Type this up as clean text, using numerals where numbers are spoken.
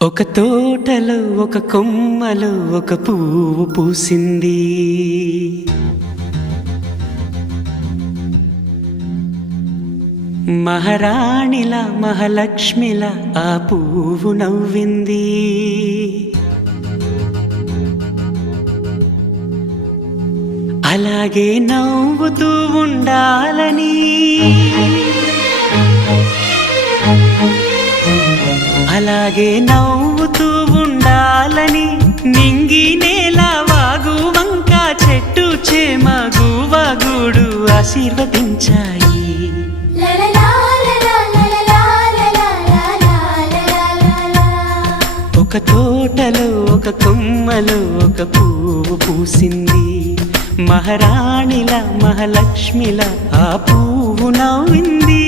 ఒక తోటలో ఒక కొమ్మలో ఒక పువ్వు పూసింది. మహారాణిలా మహాలక్ష్మిలా ఆ పువ్వు నవ్వింది. అలాగే నవ్వుతూ ఉండాలని, అలాగే నవ్వుతూ ఉండాలని నింగి నేల వాగు వంక చెట్టు చేమ గువగూడు ఆశీర్వదించాయి. ఒక తోటలో ఒక కొమ్మలో ఒక పువ్వు పూసింది. మహారాణిలా మహాలక్ష్మిలా ఆ పువ్వు నవ్వింది.